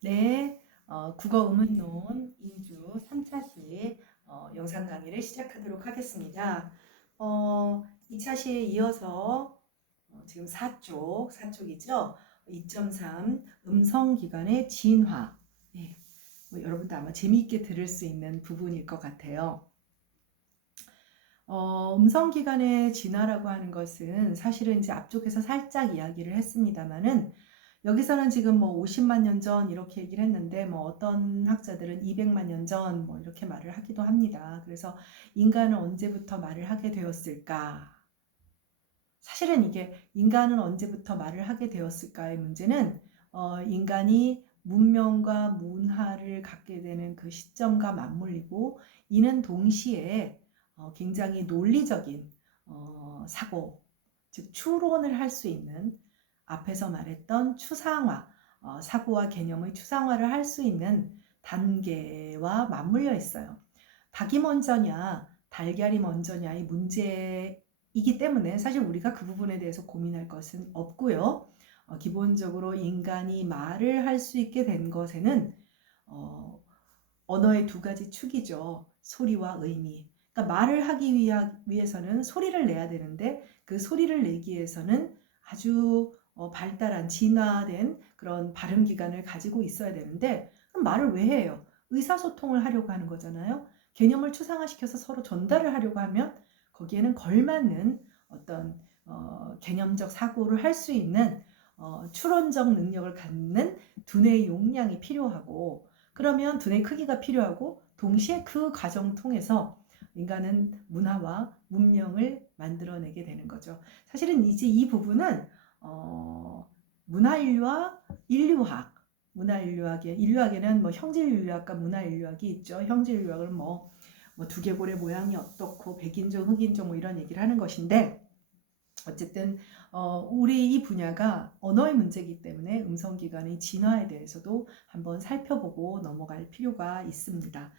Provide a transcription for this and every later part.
네, 국어 의문론 2주 3차시 영상 강의를 시작하도록 하겠습니다. 2차시에 이어서 지금 4쪽이죠. 2.3 음성기관의 진화. 네, 여러분도 아마 재미있게 들을 수 있는 부분일 것 같아요. 음성기관의 진화라고 하는 것은 사실은 이제 앞쪽에서 살짝 이야기를 했습니다만은 여기서는 지금 뭐 50만 년 전 이렇게 얘기를 했는데 뭐 어떤 학자들은 200만 년 전 뭐 이렇게 말을 하기도 합니다. 그래서 인간은 언제부터 말을 하게 되었을까? 사실은 이게 인간은 언제부터 말을 하게 되었을까의 문제는 인간이 문명과 문화를 갖게 되는 그 시점과 맞물리고 이는 동시에 굉장히 논리적인 사고, 즉 추론을 할 수 있는 앞에서 말했던 추상화, 사고와 개념의 추상화를 할 수 있는 단계와 맞물려 있어요. 닭이 먼저냐, 달걀이 먼저냐 이 문제이기 때문에 사실 우리가 그 부분에 대해서 고민할 것은 없고요. 기본적으로 인간이 말을 할 수 있게 된 것에는 언어의 두 가지 축이죠. 소리와 의미. 그러니까 말을 하기 위해서는 소리를 내야 되는데 그 소리를 내기 위해서는 아주 발달한 진화된 그런 발음 기관을 가지고 있어야 되는데 그럼 말을 왜 해요? 의사소통을 하려고 하는 거잖아요. 개념을 추상화시켜서 서로 전달을 하려고 하면 거기에는 걸맞는 어떤 개념적 사고를 할 수 있는 추론적 능력을 갖는 두뇌의 용량이 필요하고 그러면 두뇌 크기가 필요하고 동시에 그 과정 통해서 인간은 문화와 문명을 만들어내게 되는 거죠. 사실은 이제 이 부분은 문화인류와 인류학, 인류학에는 뭐 형질인류학과 문화인류학이 있죠. 형질인류학은 뭐 두개골의 모양이 어떻고 백인종, 흑인종 뭐 이런 얘기를 하는 것인데 어쨌든 우리 이 분야가 언어의 문제이기 때문에 음성기관의 진화에 대해서도 한번 살펴보고 넘어갈 필요가 있습니다.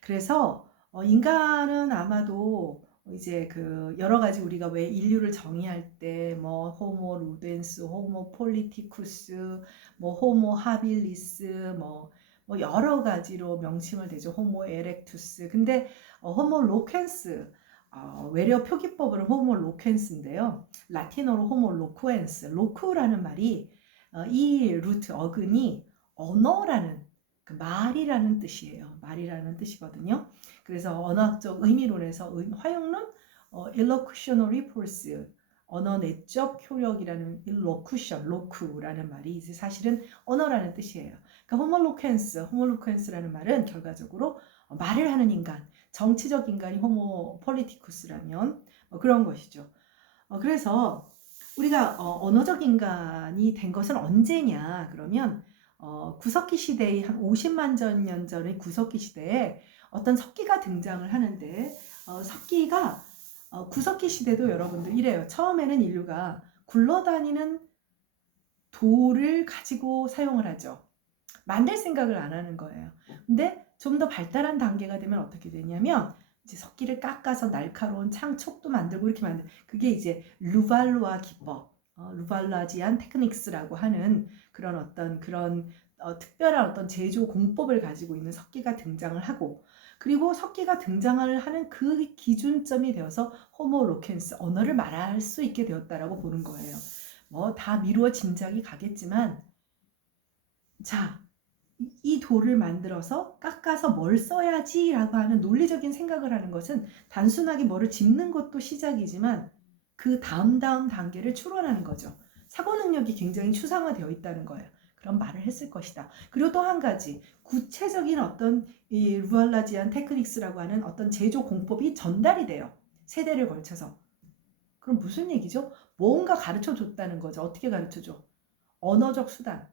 그래서 인간은 아마도 이제 그 여러 가지 우리가 왜 인류를 정의할 때 뭐 호모 루덴스, 호모 폴리티쿠스, 뭐 호모 하빌리스 뭐 여러 가지로 명칭을 대죠. 호모 에렉투스. 근데 호모 로켄스 외려 표기법으로 호모 로켄스인데요. 라틴어로 호모 로쿠엔스, 로쿠라는 말이 이 루트 어근이 언어라는 그 말이라는 뜻이에요. 말이라는 뜻이거든요. 그래서 언어학적 의미론에서 화용론 illocutionary force 언어 내적 효력이라는 illocution, locu라는 말이 이제 사실은 언어라는 뜻이에요. 그러니까 homo loquens라는 말은 결과적으로 말을 하는 인간, 정치적 인간이 호모 폴리티쿠스라면 그런 것이죠. 그래서 우리가 언어적 인간이 된 것은 언제냐 그러면 구석기 시대의 한 50만 년 전의 구석기 시대에 어떤 석기가 등장을 하는데 석기가 구석기 시대도 여러분들 이래요. 처음에는 인류가 굴러다니는 돌을 가지고 사용을 하죠. 만들 생각을 안 하는 거예요. 근데 좀 더 발달한 단계가 되면 어떻게 되냐면 이제 석기를 깎아서 날카로운 창촉도 만들고 이렇게 만들. 그게 이제 루발루아 기법, 루발라지안 테크닉스라고 하는 그런 어떤 그런 특별한 어떤 제조 공법을 가지고 있는 석기가 등장을 하고 그리고 석기가 등장을 하는 그 기준점이 되어서 호모 로켄스 언어를 말할 수 있게 되었다라고 보는 거예요. 뭐 다 미루어 짐작이 가겠지만 자. 이 돌을 만들어서 깎아서 뭘 써야지 라고 하는 논리적인 생각을 하는 것은 단순하게 뭐를 짚는 것도 시작이지만 그 다음 단계를 추론하는 거죠. 사고 능력이 굉장히 추상화되어 있다는 거예요. 그런 말을 했을 것이다. 그리고 또 한 가지 구체적인 어떤 이 루알라지안 테크닉스라고 하는 어떤 제조 공법이 전달이 돼요. 세대를 걸쳐서. 그럼 무슨 얘기죠? 뭔가 가르쳐 줬다는 거죠. 어떻게 가르쳐 줘? 언어적 수단.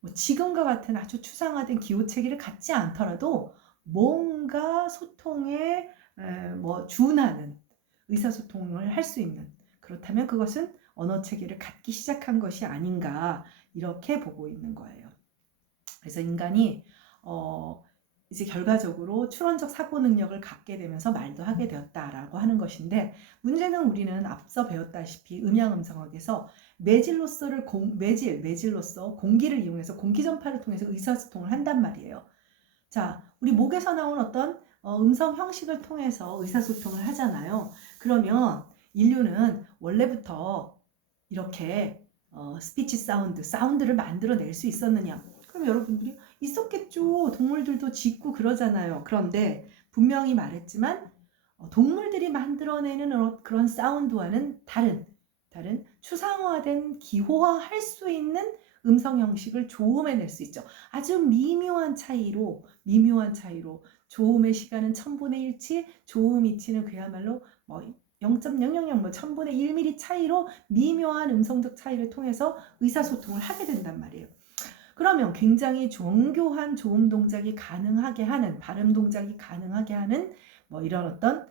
뭐 지금과 같은 아주 추상화된 기호체계를 갖지 않더라도 뭔가 소통에 뭐 준하는 의사소통을 할 수 있는 그렇다면 그것은 언어체계를 갖기 시작한 것이 아닌가 이렇게 보고 있는 거예요. 그래서 인간이 이제 결과적으로 추론적 사고 능력을 갖게 되면서 말도 하게 되었다라고 하는 것인데, 문제는 우리는 앞서 배웠다시피 음양음성학에서 매질로서 공기를 이용해서 공기 전파를 통해서 의사소통을 한단 말이에요. 자, 우리 목에서 나온 어떤 음성 형식을 통해서 의사소통을 하잖아요. 그러면 인류는 원래부터 이렇게 스피치 사운드를 만들어낼 수 있었느냐? 그럼 여러분들이 있었겠죠. 동물들도 짖고 그러잖아요. 그런데 분명히 말했지만 동물들이 만들어내는 그런 사운드와는 다른 추상화된 기호화할 수 있는 음성 형식을 조음해낼 수 있죠. 아주 미묘한 차이로 조음의 시간은 1000분의 1치, 조음 이치는 그야말로 뭐 0.000 뭐 1000분의 1mm 차이로 미묘한 음성적 차이를 통해서 의사소통을 하게 된단 말이에요. 그러면 굉장히 정교한 조음 동작이 가능하게 하는, 발음 동작이 가능하게 하는 뭐 이런 어떤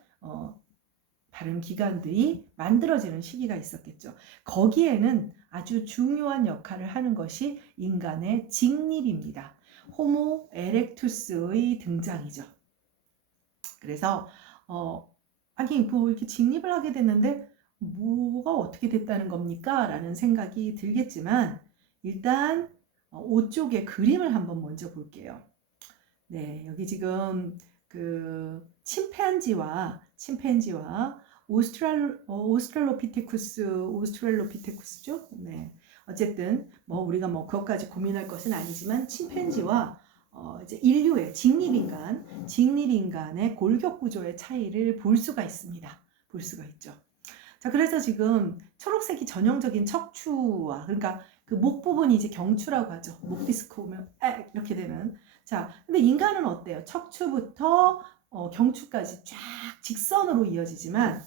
발음 기관들이 만들어지는 시기가 있었겠죠. 거기에는 아주 중요한 역할을 하는 것이 인간의 직립입니다. 호모 에렉투스의 등장이죠. 그래서 아니 뭐 이렇게 직립을 하게 됐는데 뭐가 어떻게 됐다는 겁니까? 라는 생각이 들겠지만, 일단 5쪽의 그림을 한번 먼저 볼게요. 네, 여기 지금 그 침팬지와 오스트랄로피테쿠스죠? 네. 어쨌든 뭐 우리가 뭐 그것까지 고민할 것은 아니지만, 침팬지와 이제 인류의 직립인간의 골격 구조의 차이를 볼 수가 있습니다. 볼 수가 있죠. 자, 그래서 지금 초록색이 전형적인 척추와, 그러니까 그 목 부분이 이제 경추라고 하죠. 목 디스크 오면 이렇게 되는. 자, 근데 인간은 어때요? 척추부터 경추까지 쫙 직선으로 이어지지만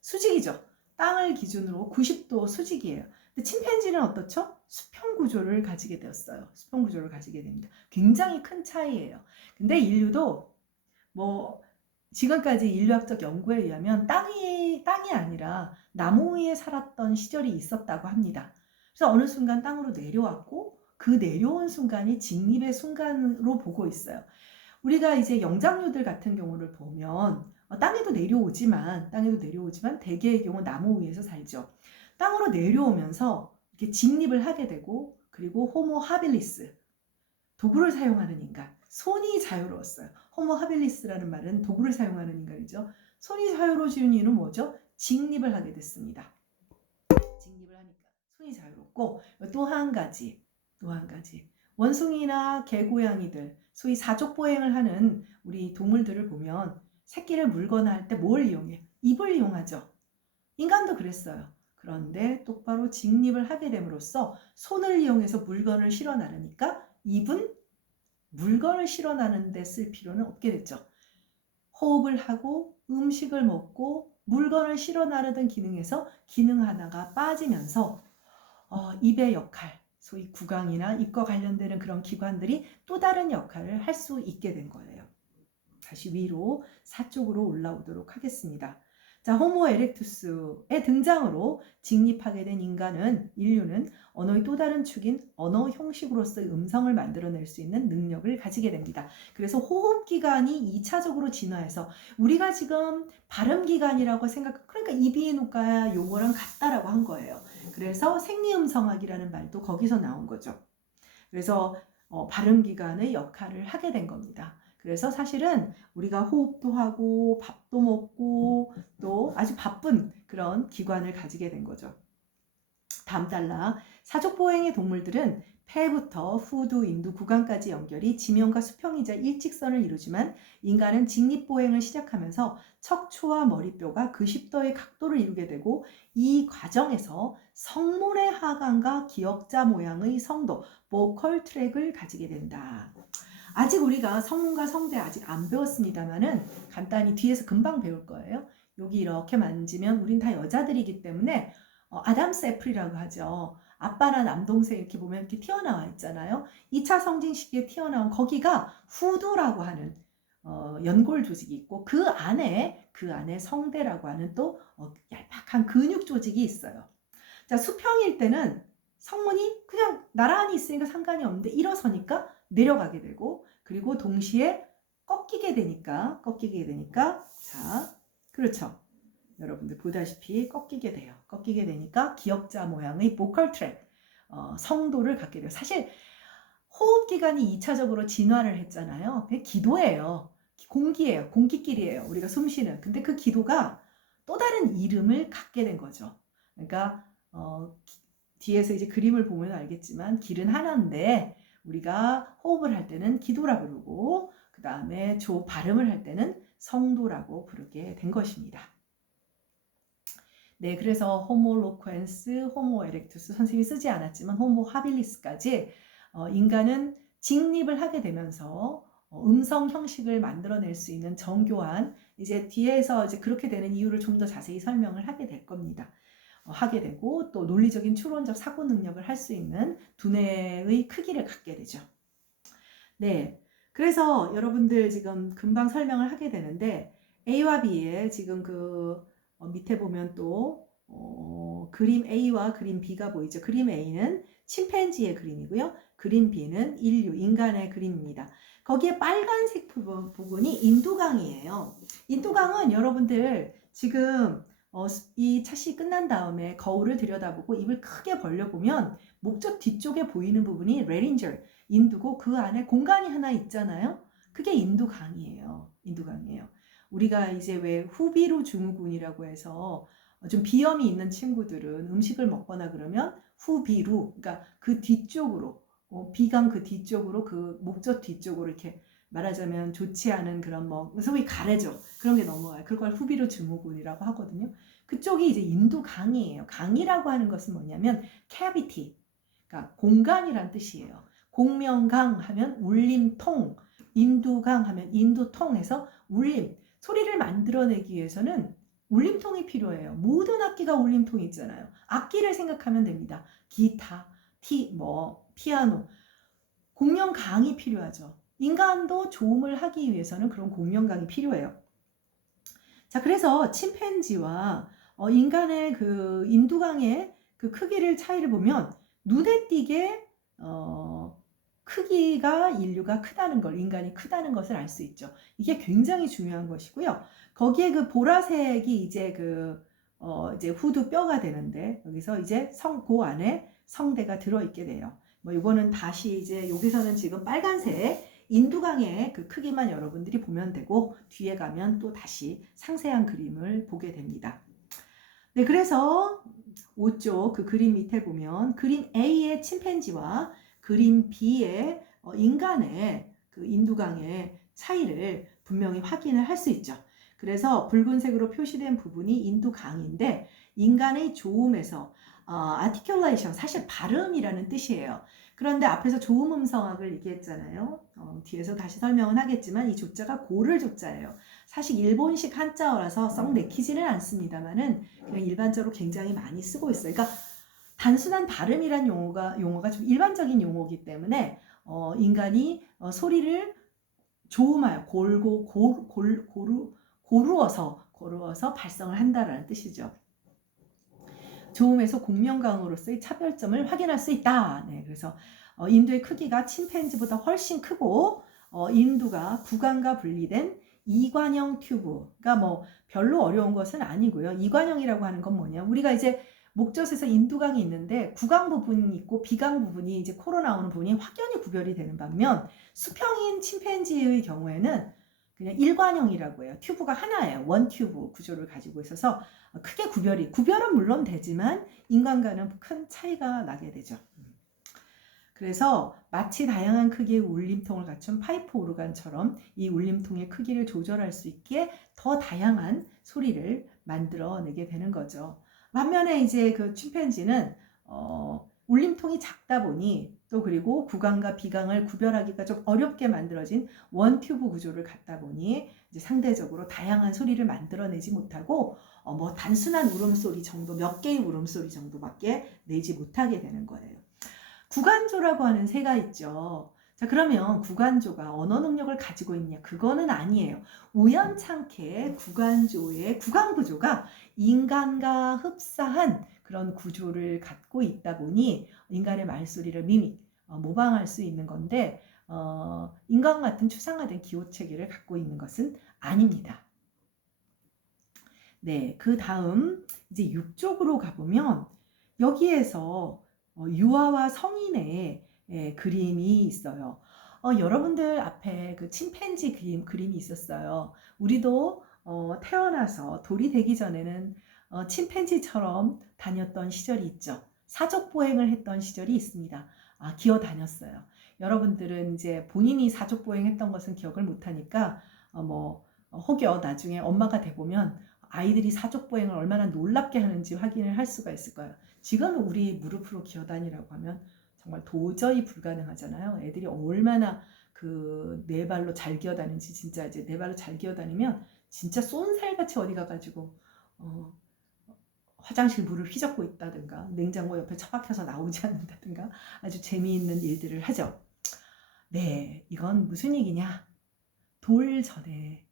수직이죠. 땅을 기준으로 90도 수직이에요. 근데 침팬지는 어떻죠? 수평 구조를 가지게 되었어요. 수평 구조를 가지게 됩니다. 굉장히 큰 차이예요. 근데 인류도 뭐 지금까지 인류학적 연구에 의하면 땅이 아니라 나무 위에 살았던 시절이 있었다고 합니다. 그래서 어느 순간 땅으로 내려왔고, 그 내려온 순간이 직립의 순간으로 보고 있어요. 우리가 이제 영장류들 같은 경우를 보면 땅에도 내려오지만 대개의 경우 나무 위에서 살죠. 땅으로 내려오면서 이렇게 직립을 하게 되고, 그리고 호모 하빌리스, 도구를 사용하는 인간, 손이 자유로웠어요. 호모 하빌리스라는 말은 도구를 사용하는 인간이죠. 손이 자유로워지는 이유는 뭐죠? 직립을 하게 됐습니다. 직립을 하니까 손이 자유롭고, 또 한 가지 원숭이나 개고양이들, 소위 사족보행을 하는 우리 동물들을 보면 새끼를 물거나 할 때 뭘 이용해? 입을 이용하죠. 인간도 그랬어요. 그런데 똑바로 직립을 하게 됨으로써 손을 이용해서 물건을 실어 나르니까 입은 물건을 실어 나르는 데 쓸 필요는 없게 됐죠. 호흡을 하고 음식을 먹고 물건을 실어 나르던 기능에서 기능 하나가 빠지면서 입의 역할, 소위 구강이나 입과 관련되는 그런 기관들이 또 다른 역할을 할 수 있게 된 거예요. 다시 위로 4쪽으로 올라오도록 하겠습니다. 자, 호모 에렉투스의 등장으로 직립하게 된 인류는 언어의 또 다른 축인 언어 형식으로서의 음성을 만들어낼 수 있는 능력을 가지게 됩니다. 그래서 호흡기관이 2차적으로 진화해서 우리가 지금 발음기관이라고 그러니까 이비인후과 용어랑 같다라고 한 거예요. 그래서 생리음성학이라는 말도 거기서 나온 거죠. 그래서 발음기관의 역할을 하게 된 겁니다. 그래서 사실은 우리가 호흡도 하고 밥도 먹고 또 아주 바쁜 그런 기관을 가지게 된 거죠. 다음 단락, 사족보행의 동물들은 폐부터 후두, 인두, 구강까지 연결이 지면과 수평이자 일직선을 이루지만, 인간은 직립보행을 시작하면서 척추와 머리뼈가 90도의 각도를 이루게 되고, 이 과정에서 성문의 하관과 기역자 모양의 성도, 보컬 트랙을 가지게 된다. 아직 우리가 성문과 성대 아직 안 배웠습니다만은 간단히 뒤에서 금방 배울 거예요. 여기 이렇게 만지면 우린 다 여자들이기 때문에 아담스 애플이라고 하죠. 아빠나 남동생 이렇게 보면 이렇게 튀어나와 있잖아요. 2차 성징 시기에 튀어나온 거기가 후두라고 하는 연골 조직이 있고, 그 안에 성대라고 하는 또 얄팍한 근육 조직이 있어요. 자, 수평일 때는 성문이 그냥 나란히 있으니까 상관이 없는데 일어서니까 내려가게 되고, 그리고 동시에 꺾이게 되니까 자, 그렇죠. 여러분들 보다시피 꺾이게 돼요. 꺾이게 되니까 기역자 모양의 보컬 트랙, 성도를 갖게 돼요. 사실 호흡기관이 2차적으로 진화를 했잖아요. 그게 기도예요. 공기예요. 공기끼리예요. 우리가 숨 쉬는. 근데 그 기도가 또 다른 이름을 갖게 된 거죠. 그러니까 뒤에서 이제 그림을 보면 알겠지만 길은 하나인데 우리가 호흡을 할 때는 기도라 부르고 그 다음에 발음을 할 때는 성도라고 부르게 된 것입니다. 네, 그래서 호모 로쿠엔스, 호모 에렉투스 선생님이 쓰지 않았지만 호모 하빌리스까지 인간은 직립을 하게 되면서 음성 형식을 만들어낼 수 있는 정교한, 이제 뒤에서 이제 그렇게 되는 이유를 좀 더 자세히 설명을 하게 될 겁니다. 하게 되고 또 논리적인 추론적 사고 능력을 할 수 있는 두뇌의 크기를 갖게 되죠. 네, 그래서 여러분들 지금 금방 설명을 하게 되는데 A와 B에 지금 그 밑에 보면 또 그림 A와 그림 B가 보이죠. 그림 A는 침팬지의 그림이고요. 그림 B는 인간의 그림입니다. 거기에 빨간색 부분이 인두강이에요. 인두강은 여러분들 지금 이 차시 끝난 다음에 거울을 들여다보고 입을 크게 벌려보면 목젖 뒤쪽에 보이는 부분이 레린저, 인두고 그 안에 공간이 하나 있잖아요. 그게 인두강이에요. 인두강이에요. 우리가 이제 왜 후비루 증후군이라고 해서 좀 비염이 있는 친구들은 음식을 먹거나 그러면 후비루, 그러니까 그 뒤쪽으로, 비강 그 뒤쪽으로, 그 목젖 뒤쪽으로 이렇게 말하자면 좋지 않은 그런 소위 가래죠. 그런 게 넘어가요. 그걸 후비루 증후군이라고 하거든요. 그쪽이 이제 인두강이에요. 강이라고 하는 것은 뭐냐면 cavity, 그러니까 공간이란 뜻이에요. 공명강 하면 울림통, 인두강 하면 인두통해서 울림, 소리를 만들어내기 위해서는 울림통이 필요해요. 모든 악기가 울림통이 있잖아요. 악기를 생각하면 됩니다. 기타, 피아노. 공명강이 필요하죠. 인간도 조음을 하기 위해서는 그런 공명강이 필요해요. 자, 그래서 침팬지와 인간의 그 인두강의 그 크기를 차이를 보면 눈에 띄게 크기가 인류가 크다는 걸, 인간이 크다는 것을 알 수 있죠. 이게 굉장히 중요한 것이고요. 거기에 그 보라색이 이제 이제 후두 뼈가 되는데 여기서 이제 그 안에 성대가 들어있게 돼요. 이거는 다시 이제 여기서는 지금 빨간색 인두강의 그 크기만 여러분들이 보면 되고 뒤에 가면 또 다시 상세한 그림을 보게 됩니다. 네, 그래서 5쪽 그 그림 밑에 보면 그림 A의 침팬지와 그림 B의 인간의 그 인두강의 차이를 분명히 확인을 할 수 있죠. 그래서 붉은색으로 표시된 부분이 인두강인데 인간의 조음에서 articulation, 사실 발음이라는 뜻이에요. 그런데 앞에서 조음 음성학을 얘기했잖아요. 뒤에서 다시 설명은 하겠지만 이 조자가 고를 조자예요. 사실 일본식 한자어라서 썩 내키지는 않습니다만은 그냥 일반적으로 굉장히 많이 쓰고 있어요. 그러니까 단순한 발음이란 용어가 좀 일반적인 용어이기 때문에 인간이 소리를 조음하여 고루어서 발성을 한다라는 뜻이죠. 조음에서 공명강으로서의 차별점을 확인할 수 있다. 네, 그래서 인두의 크기가 침팬지보다 훨씬 크고 인두가 구강과 분리된 이관형 튜브가 별로 어려운 것은 아니고요. 이관형이라고 하는 건 뭐냐? 우리가 이제 목젖에서 인두강이 있는데 구강 부분이 있고 비강 부분이 이제 코로 나오는 부분이 확연히 구별이 되는 반면 수평인 침팬지의 경우에는 그냥 일관형이라고 해요. 튜브가 하나예요. 원 튜브 구조를 가지고 있어서 크게 구별은 물론 되지만 인간과는 큰 차이가 나게 되죠. 그래서 마치 다양한 크기의 울림통을 갖춘 파이프 오르간처럼 이 울림통의 크기를 조절할 수 있게 더 다양한 소리를 만들어내게 되는 거죠. 반면에 이제 그 침팬지는 울림통이 작다 보니 또 그리고 구강과 비강을 구별하기가 좀 어렵게 만들어진 원튜브 구조를 갖다 보니 이제 상대적으로 다양한 소리를 만들어내지 못하고 단순한 울음소리 정도, 몇 개의 울음소리 정도밖에 내지 못하게 되는 거예요. 구간조라고 하는 새가 있죠. 자, 그러면 구간조가 언어 능력을 가지고 있냐? 그거는 아니에요. 우연찮게 구간조의 구간 구조가 인간과 흡사한 그런 구조를 갖고 있다 보니 인간의 말소리를 모방할 수 있는 건데 인간 같은 추상화된 기호 체계를 갖고 있는 것은 아닙니다. 네, 그 다음 이제 6쪽으로 가보면 여기에서 유아와 성인의 그림이 있어요. 여러분들 앞에 그 침팬지 그림이 있었어요. 우리도 태어나서 돌이 되기 전에는 침팬지처럼 다녔던 시절이 있죠. 사족보행을 했던 시절이 있습니다. 기어 다녔어요. 여러분들은 이제 본인이 사족보행했던 것은 기억을 못하니까 혹여 나중에 엄마가 돼보면 아이들이 사족보행을 얼마나 놀랍게 하는지 확인을 할 수가 있을 거예요. 지금 우리 무릎으로 기어다니라고 하면 정말 도저히 불가능하잖아요. 애들이 얼마나 그 네 발로 잘 기어다니는지, 진짜 이제 네 발로 잘 기어다니면 진짜 쏜살같이 어디 가가지고 화장실 물을 휘젓고 있다든가 냉장고 옆에 처박혀서 나오지 않는다든가 아주 재미있는 일들을 하죠. 네, 이건 무슨 얘기냐? 돌 전에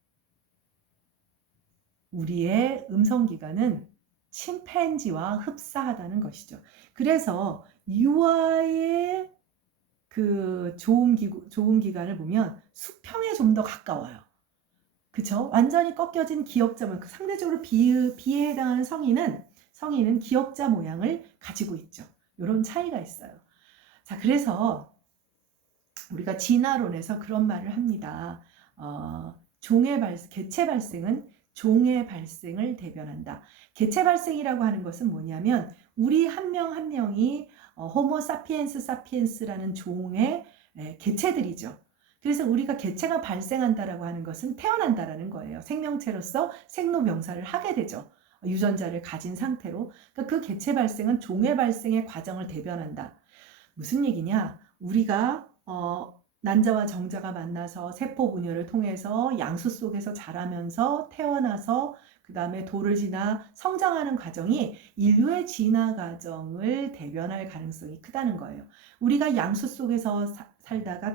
우리의 음성기관은 침팬지와 흡사하다는 것이죠. 그래서 유아의 그 조음기관을 보면 수평에 좀 더 가까워요. 그쵸? 완전히 꺾여진 기역자 모양, 상대적으로 비에 해당하는 성인은 기역자 모양을 가지고 있죠. 이런 차이가 있어요. 자, 그래서 우리가 진화론에서 그런 말을 합니다. 개체 발생은 종의 발생을 대변한다. 개체 발생이라고 하는 것은 뭐냐면 우리 한 명 한 명이 호모 사피엔스라는 종의 개체들이죠. 그래서 우리가 개체가 발생한다라고 하는 것은 태어난다라는 거예요. 생명체로서 생로병사를 하게 되죠. 유전자를 가진 상태로. 그러니까 그 개체 발생은 종의 발생의 과정을 대변한다. 무슨 얘기냐? 우리가 난자와 정자가 만나서 세포 분열을 통해서 양수 속에서 자라면서 태어나서 그 다음에 돌을 지나 성장하는 과정이 인류의 진화 과정을 대변할 가능성이 크다는 거예요. 우리가 양수 속에서 살다가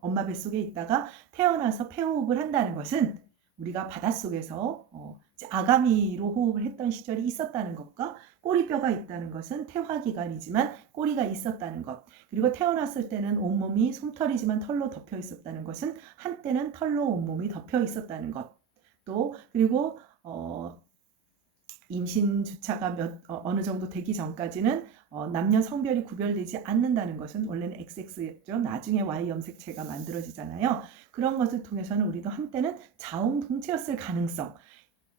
엄마 뱃속에 있다가 태어나서 폐호흡을 한다는 것은 우리가 바닷속에서 아가미로 호흡을 했던 시절이 있었다는 것과 꼬리뼈가 있다는 것은 태화기관이지만 꼬리가 있었다는 것, 그리고 태어났을 때는 온몸이 솜털이지만 털로 덮여 있었다는 것은 한때는 털로 온몸이 덮여 있었다는 것, 또 그리고 임신 주차가 어느 정도 되기 전까지는 남녀 성별이 구별되지 않는다는 것은 원래는 XX였죠. 나중에 Y 염색체가 만들어지잖아요. 그런 것을 통해서는 우리도 한때는 자웅동체였을 가능성.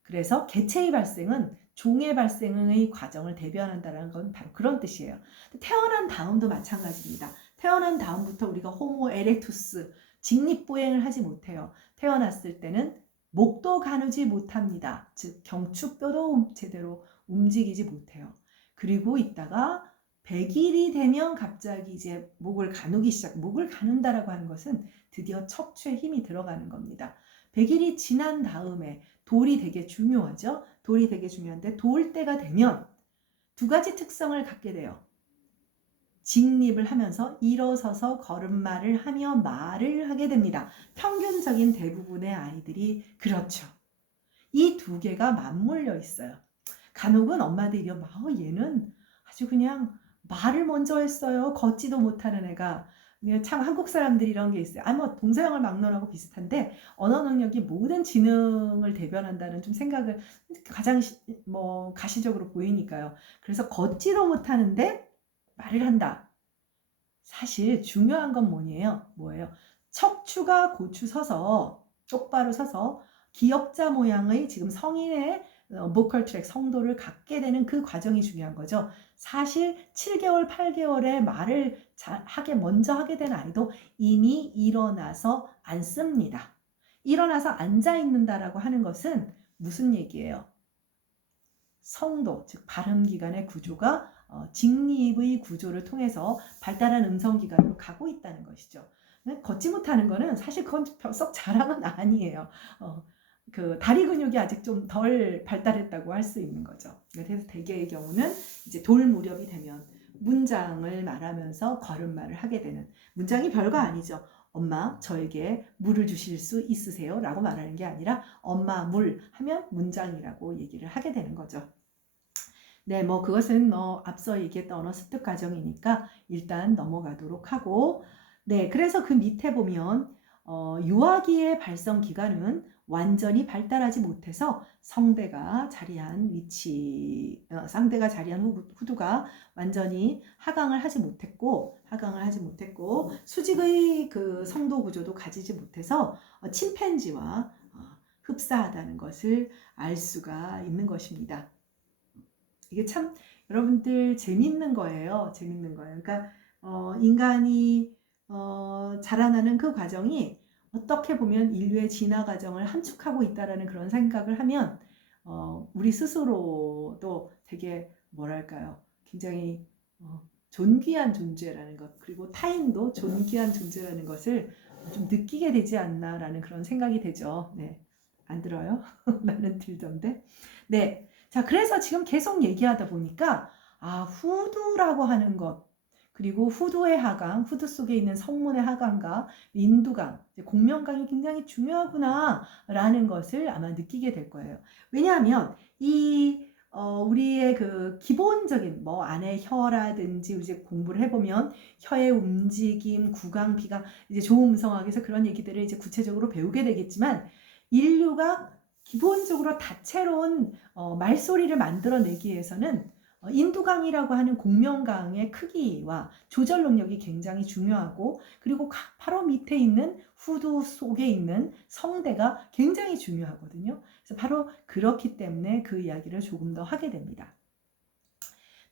그래서 개체의 발생은 종의 발생의 과정을 대변한다는 건 바로 그런 뜻이에요. 태어난 다음도 마찬가지입니다. 태어난 다음부터 우리가 호모 에렉투스, 직립보행을 하지 못해요. 태어났을 때는 목도 가누지 못합니다. 즉 경추뼈도 제대로 움직이지 못해요. 그리고 있다가 100일이 되면 갑자기 이제 목을 가는다라고 하는 것은 드디어 척추에 힘이 들어가는 겁니다. 100일이 지난 다음에 돌이 되게 중요하죠. 돌이 되게 중요한데 돌 때가 되면 두 가지 특성을 갖게 돼요. 직립을 하면서 일어서서 걸음마를 하며 말을 하게 됩니다. 평균적인 대부분의 아이들이 그렇죠. 이 두 개가 맞물려 있어요. 간혹은 엄마들이 얘는 아주 그냥 말을 먼저 했어요. 걷지도 못하는 애가. 참 한국 사람들이 이런 게 있어요. 동서양을 막론하고 비슷한데 언어 능력이 모든 지능을 대변한다는 좀 생각을 가장 가시적으로 보이니까요. 그래서 걷지도 못하는데 말을 한다. 사실 중요한 건 뭐예요? 척추가 고추 서서 똑바로 서서 기역자 모양의 지금 성인의 보컬 트랙 성도를 갖게 되는 그 과정이 중요한 거죠. 사실 7개월, 8개월에 말을 먼저 하게 된 아이도 이미 일어나서 앉습니다. 일어나서 앉아 있는다라고 하는 것은 무슨 얘기예요? 성도, 즉 발음기관의 구조가 직립의 구조를 통해서 발달한 음성기관으로 가고 있다는 것이죠. 걷지 못하는 거는 사실 그건 썩 자랑은 아니에요. 그 다리 근육이 아직 좀 덜 발달했다고 할 수 있는 거죠. 그래서 대개의 경우는 이제 돌 무렵이 되면 문장을 말하면서 걸음마를 하게 되는, 문장이 별거 아니죠. 엄마, 저에게 물을 주실 수 있으세요? 라고 말하는 게 아니라 엄마, 물 하면 문장이라고 얘기를 하게 되는 거죠. 네, 뭐 그것은 뭐 앞서 얘기했던 언어 습득 과정이니까 일단 넘어가도록 하고, 네, 그래서 그 밑에 보면 유아기의 발성 기관은 완전히 발달하지 못해서 성대가 자리한 위치, 상대가 자리한 후두가 완전히 하강을 하지 못했고, 수직의 그 성도 구조도 가지지 못해서 침팬지와 흡사하다는 것을 알 수가 있는 것입니다. 이게 참 여러분들 재밌는 거예요. 그러니까 인간이 자라나는 그 과정이 어떻게 보면 인류의 진화 과정을 함축하고 있다라는 그런 생각을 하면 우리 스스로도 되게 뭐랄까요? 굉장히 존귀한 존재라는 것, 그리고 타인도 존귀한 존재라는 것을 좀 느끼게 되지 않나라는 그런 생각이 되죠. 네, 안 들어요? 나는 들던데. 네. 자, 그래서 지금 계속 얘기하다 보니까 후두라고 하는 것, 그리고 후두의 하강, 후두 속에 있는 성문의 하강과 인두강, 공명강이 굉장히 중요하구나 라는 것을 아마 느끼게 될 거예요. 왜냐하면 우리의 그 기본적인 뭐 안에 혀라든지 이제 공부를 해보면 혀의 움직임, 구강, 비강, 이제 조음성학에서 그런 얘기들을 이제 구체적으로 배우게 되겠지만, 인류가 기본적으로 다채로운 말소리를 만들어내기 위해서는 인두강이라고 하는 공명강의 크기와 조절 능력이 굉장히 중요하고, 그리고 바로 밑에 있는 후두 속에 있는 성대가 굉장히 중요하거든요. 그래서 바로 그렇기 때문에 그 이야기를 조금 더 하게 됩니다.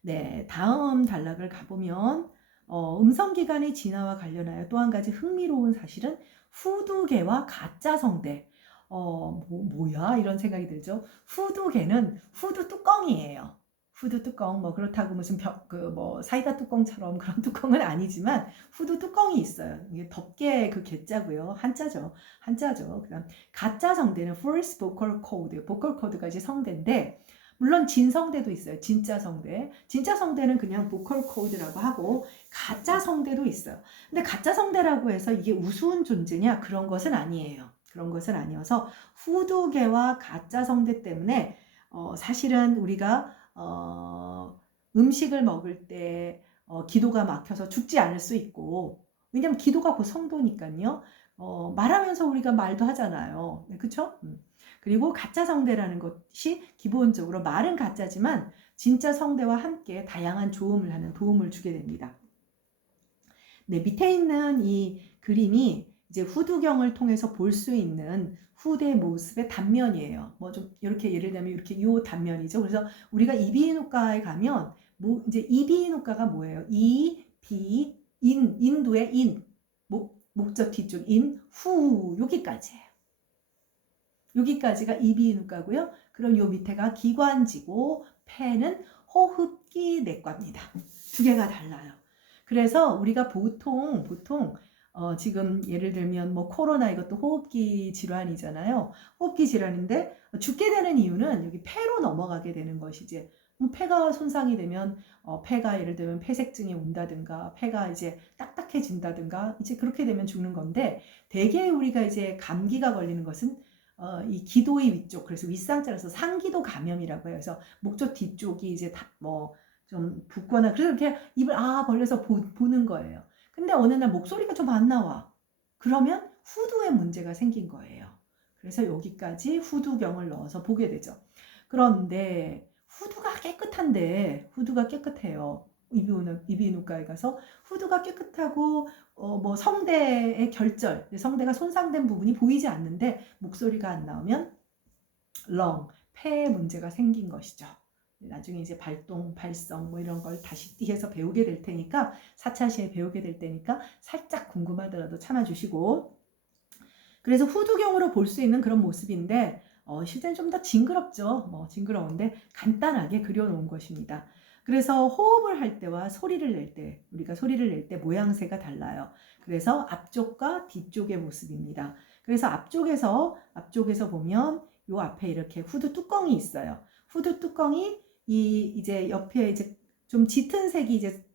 네, 다음 단락을 가보면 음성기관의 진화와 관련하여 또 한 가지 흥미로운 사실은 후두개와 가짜 성대, 뭐야? 이런 생각이 들죠. 후두개는 후두 뚜껑이에요. 후두 뚜껑, 뭐 그렇다고 무슨 사이다 뚜껑처럼 그런 뚜껑은 아니지만 후두 뚜껑이 있어요. 이게 덮개 그 개자고요. 한자죠. 그다음 가짜 성대는 false vocal cord, 보컬 코드가 이제 성대인데, 물론 진성대도 있어요. 진짜 성대는 그냥 보컬 코드라고 하고, 가짜 성대도 있어요. 근데 가짜 성대라고 해서 이게 우스운 존재냐? 그런 것은 아니에요. 그런 것은 아니어서 후두개와 가짜 성대 때문에 사실은 우리가 음식을 먹을 때 기도가 막혀서 죽지 않을 수 있고, 왜냐면 기도가 그 성도니까요. 말하면서 우리가 말도 하잖아요. 네, 그쵸? 그리고 가짜 성대라는 것이 기본적으로 말은 가짜지만 진짜 성대와 함께 다양한 도움을 주게 됩니다. 네, 밑에 있는 이 그림이 이제 후두경을 통해서 볼 수 있는 후대 모습의 단면이에요. 뭐 좀 이렇게 예를 들면 이렇게 요 단면이죠. 그래서 우리가 이비인후과에 가면 이제 이비인후과가 뭐예요? 인두의 인, 목적 뒤쪽 인, 후 여기까지예요. 여기까지가 이비인후과고요. 그럼 요 밑에가 기관지고 폐는 호흡기 내과입니다. 두 개가 달라요. 그래서 우리가 보통 지금 예를 들면 뭐 코로나 이것도 호흡기 질환이잖아요. 호흡기 질환인데 죽게 되는 이유는 여기 폐로 넘어가게 되는 것이지. 폐가 손상이 되면 폐가 예를 들면 폐색증이 온다든가 폐가 이제 딱딱해진다든가 이제 그렇게 되면 죽는 건데, 대개 우리가 이제 감기가 걸리는 것은 이 기도의 위쪽, 그래서 윗상자라서 상기도 감염이라고 해요. 그래서 목젖 뒤쪽이 이제 좀 붓거나, 그래서 이렇게 입을 벌려서 보는 거예요. 근데 어느 날 목소리가 좀 안 나와. 그러면 후두에 문제가 생긴 거예요. 그래서 여기까지 후두경을 넣어서 보게 되죠. 그런데 후두가 깨끗해요. 이비인후과에 가서 후두가 깨끗하고 뭐 성대의 결절, 성대가 손상된 부분이 보이지 않는데 목소리가 안 나오면 폐에 문제가 생긴 것이죠. 나중에 이제 발성 뭐 이런 걸 다시 뒤에서 배우게 될 테니까, 4차 시에 배우게 될 테니까 살짝 궁금하더라도 참아주시고. 그래서 후두경으로 볼 수 있는 그런 모습인데 실제는 좀 더 징그럽죠. 징그러운데 간단하게 그려놓은 것입니다. 그래서 호흡을 할 때와 소리를 낼 때, 우리가 소리를 낼 때 모양새가 달라요. 그래서 앞쪽과 뒤쪽의 모습입니다. 그래서 앞쪽에서 보면 요 앞에 이렇게 후두 뚜껑이 있어요. 후두 뚜껑이 이제 옆에 이제 좀 짙은 색이 이제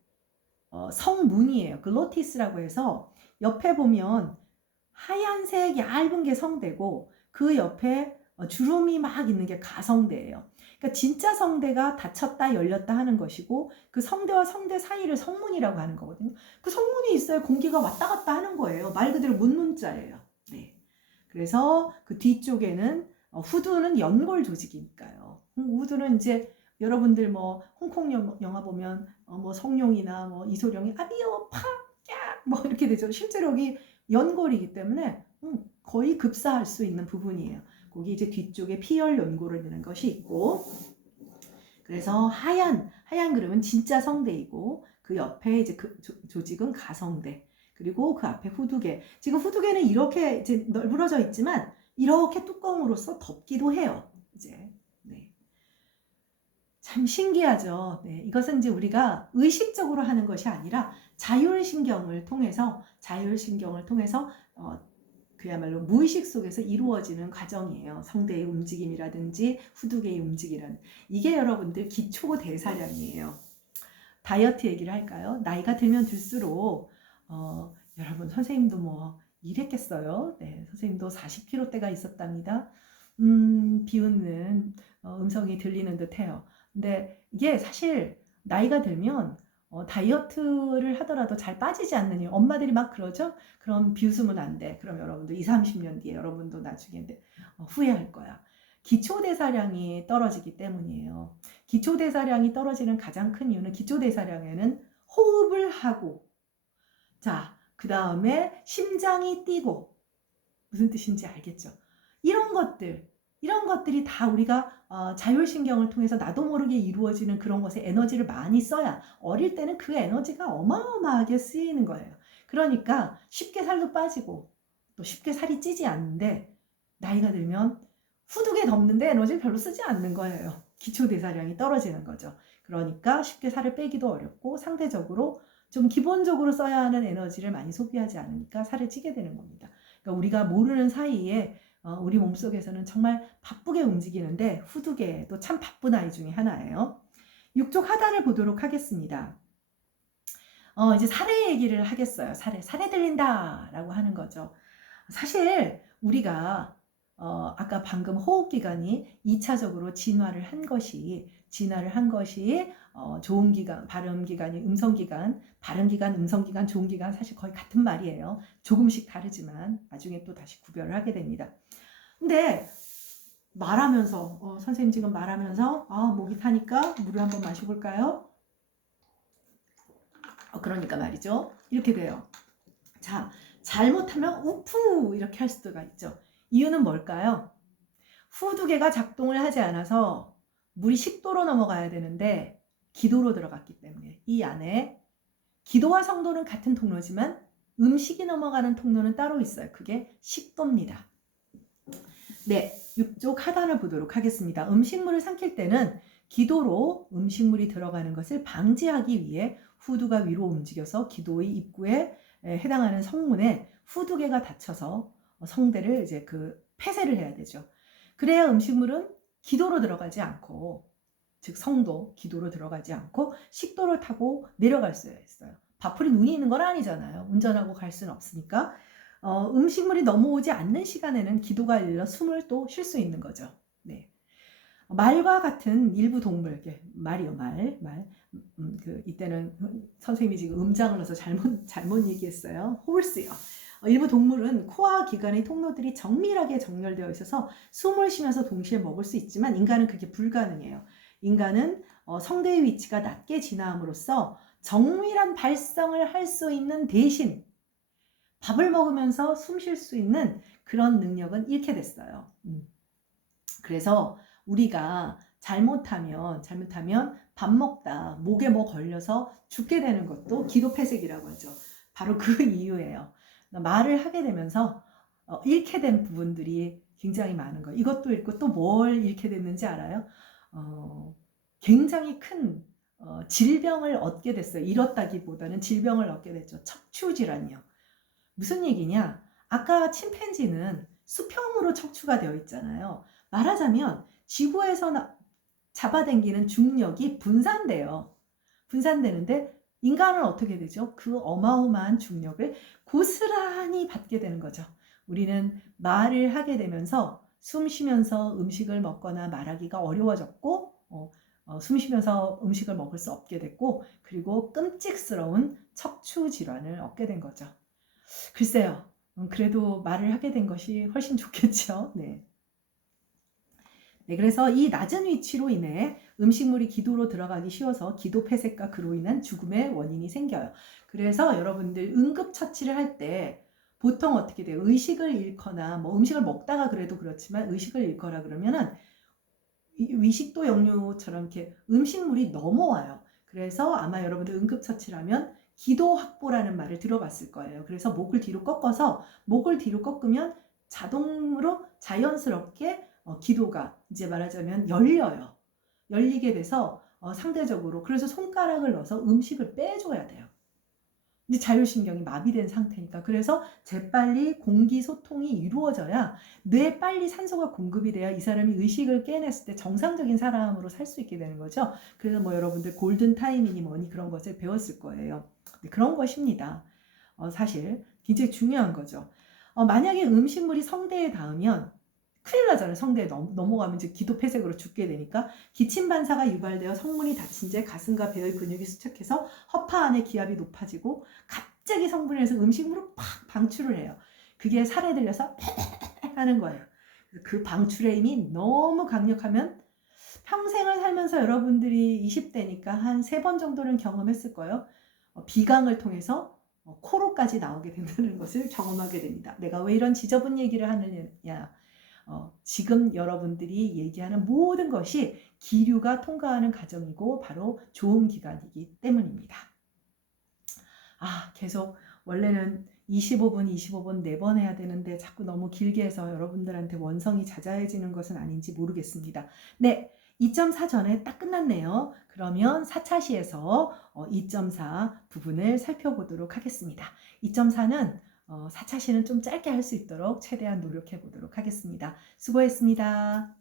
성문이에요. 글로티스라고 해서 옆에 보면 하얀색 얇은 게 성대고 그 옆에 주름이 막 있는 게 가성대예요. 그러니까 진짜 성대가 닫혔다 열렸다 하는 것이고 그 성대와 성대 사이를 성문이라고 하는 거거든요. 그 성문이 있어야 공기가 왔다 갔다 하는 거예요. 말 그대로 문문자예요. 네. 그래서 그 뒤쪽에는 후두는 연골 조직이니까요. 후두는 이제 여러분들 뭐 홍콩 영화 보면 뭐 성룡이나 뭐 이소룡이 아비오 팍뭐 이렇게 되죠. 실제로 여기 연골이기 때문에 거의 급사할 수 있는 부분이에요. 거기 이제 뒤쪽에 피열 연골이라는 것이 있고, 그래서 하얀 그림은 진짜 성대이고 그 옆에 이제 그 조직은 가성대, 그리고 그 앞에 후두개. 지금 후두개는 이렇게 이제 널브러져 있지만 이렇게 뚜껑으로서 덮기도 해요. 이제 네. 참 신기하죠. 네. 이것은 이제 우리가 의식적으로 하는 것이 아니라 자율신경을 통해서 그야말로 무의식 속에서 이루어지는 과정이에요. 성대의 움직임이라든지 후두개의 움직임이라는. 이게 여러분들 기초대사량이에요. 다이어트 얘기를 할까요? 나이가 들면 들수록 여러분 선생님도 뭐 이랬겠어요. 네, 선생님도 40kg대가 있었답니다. 비웃는 음성이 들리는 듯해요. 근데 이게 사실 나이가 들면 다이어트를 하더라도 잘 빠지지 않는 이유. 엄마들이 막 그러죠? 그럼 비웃으면 안 돼. 그럼 여러분도 20, 30년 뒤에 여러분도 나중에 후회할 거야. 기초대사량이 떨어지기 때문이에요. 기초대사량이 떨어지는 가장 큰 이유는 기초대사량에는 호흡을 하고, 자, 그 다음에 심장이 뛰고, 무슨 뜻인지 알겠죠? 이런 것들이 다 우리가 자율신경을 통해서 나도 모르게 이루어지는 그런 것에 에너지를 많이 써야 어릴 때는 그 에너지가 어마어마하게 쓰이는 거예요. 그러니까 쉽게 살도 빠지고 또 쉽게 살이 찌지 않는데 나이가 들면 후두개 덮는데 에너지를 별로 쓰지 않는 거예요. 기초대사량이 떨어지는 거죠. 그러니까 쉽게 살을 빼기도 어렵고 상대적으로 좀 기본적으로 써야 하는 에너지를 많이 소비하지 않으니까 살을 찌게 되는 겁니다. 그러니까 우리가 모르는 사이에 우리 몸속에서는 정말 바쁘게 움직이는데 후두개도 참 바쁜 아이 중에 하나예요. 육쪽 하단을 보도록 하겠습니다. 이제 사례 얘기를 하겠어요. 사례 들린다 라고 하는 거죠. 사실 우리가 아까 방금 호흡기관이 2차적으로 진화를 한 것이 좋은 기관, 발음기관이 음성기관, 발음기관, 음성기관, 좋은 기관 사실 거의 같은 말이에요. 조금씩 다르지만 나중에 또 다시 구별을 하게 됩니다. 근데 말하면서 선생님 지금 말하면서 목이 타니까 물을 한번 마셔볼까요? 그러니까 말이죠. 이렇게 돼요. 자, 잘못하면 우프 이렇게 할 수가 있죠. 이유는 뭘까요? 후두개가 작동을 하지 않아서 물이 식도로 넘어가야 되는데 기도로 들어갔기 때문에 이 안에 기도와 성도는 같은 통로지만 음식이 넘어가는 통로는 따로 있어요. 그게 식도입니다. 네, 6쪽 하단을 보도록 하겠습니다. 음식물을 삼킬 때는 기도로 음식물이 들어가는 것을 방지하기 위해 후두가 위로 움직여서 기도의 입구에 해당하는 성문에 후두개가 닫혀서 성대를 이제 그 폐쇄를 해야 되죠. 그래야 음식물은 기도로 들어가지 않고, 즉 성도, 기도로 들어가지 않고 식도를 타고 내려갈 수 있어요. 밥풀이 눈이 있는 건 아니잖아요. 운전하고 갈 수는 없으니까. 음식물이 넘어오지 않는 시간에는 기도가 열려 숨을 또 쉴 수 있는 거죠. 네. 말과 같은 일부 동물, 말이요, 말. 이때는 선생님이 지금 음장을 넣어서 잘못 얘기했어요. horse요. 일부 동물은 코와 기관의 통로들이 정밀하게 정렬되어 있어서 숨을 쉬면서 동시에 먹을 수 있지만 인간은 그게 불가능해요. 인간은 성대의 위치가 낮게 진화함으로써 정밀한 발성을 할 수 있는 대신 밥을 먹으면서 숨 쉴 수 있는 그런 능력은 잃게 됐어요. 그래서 우리가 잘못하면 밥 먹다 목에 뭐 걸려서 죽게 되는 것도 기도 폐색이라고 하죠. 바로 그 이유예요. 말을 하게 되면서 잃게 된 부분들이 굉장히 많은 거예요. 이것도 잃고 또 뭘 잃게 됐는지 알아요? 굉장히 큰 질병을 얻게 됐어요. 잃었다기보다는 질병을 얻게 됐죠. 척추질환이요. 무슨 얘기냐? 아까 침팬지는 수평으로 척추가 되어 있잖아요. 말하자면 지구에서 잡아당기는 중력이 분산돼요. 분산되는데 인간은 어떻게 되죠? 그 어마어마한 중력을 고스란히 받게 되는 거죠. 우리는 말을 하게 되면서 숨 쉬면서 음식을 먹거나 말하기가 어려워졌고 숨 쉬면서 음식을 먹을 수 없게 됐고 그리고 끔찍스러운 척추 질환을 얻게 된 거죠. 글쎄요. 그래도 말을 하게 된 것이 훨씬 좋겠죠. 네. 네, 그래서 이 낮은 위치로 인해 음식물이 기도로 들어가기 쉬워서 기도 폐색과 그로 인한 죽음의 원인이 생겨요. 그래서 여러분들 응급처치를 할 때 보통 어떻게 돼요? 의식을 잃거나 뭐 음식을 먹다가 그래도 그렇지만 의식을 잃거나 그러면은 위식도 역류처럼 이렇게 음식물이 넘어와요. 그래서 아마 여러분들 응급처치를 하면 기도 확보라는 말을 들어봤을 거예요. 그래서 목을 뒤로 꺾어서 목을 뒤로 꺾으면 자동으로 자연스럽게 기도가 이제 말하자면 열려요. 열리게 돼서 상대적으로 그래서 손가락을 넣어서 음식을 빼줘야 돼요. 이제 자율신경이 마비된 상태니까. 그래서 재빨리 공기 소통이 이루어져야 뇌에 빨리 산소가 공급이 돼야 이 사람이 의식을 깨냈을 때 정상적인 사람으로 살 수 있게 되는 거죠. 그래서 뭐 여러분들 골든 타임이니 뭐니 그런 것을 배웠을 거예요. 그런 것입니다. 사실 굉장히 중요한 거죠. 만약에 음식물이 성대에 닿으면 큰일 나잖아요. 성대에 넘어가면 이제 기도 폐색으로 죽게 되니까 기침 반사가 유발되어 성문이 닫힌 채 가슴과 배의 근육이 수축해서 허파 안에 기압이 높아지고 갑자기 성분에서 음식물을 팍 방출을 해요. 그게 살에 들려서 하는 거예요. 그 방출의 힘이 너무 강력하면 평생을 살면서 여러분들이 20대니까 한 3번 정도는 경험했을 거예요. 비강을 통해서 코로까지 나오게 된다는 것을 경험하게 됩니다. 내가 왜 이런 지저분 얘기를 하느냐. 지금 여러분들이 얘기하는 모든 것이 기류가 통과하는 과정이고 바로 조음기관이기 때문입니다. 계속 원래는 25분 4번 해야 되는데 자꾸 너무 길게 해서 여러분들한테 원성이 잦아해지는 것은 아닌지 모르겠습니다. 네, 2.4 전에 딱 끝났네요. 그러면 4차 시에서 2.4 부분을 살펴보도록 하겠습니다. 2.4는 4차 시는 좀 짧게 할 수 있도록 최대한 노력해 보도록 하겠습니다. 수고했습니다.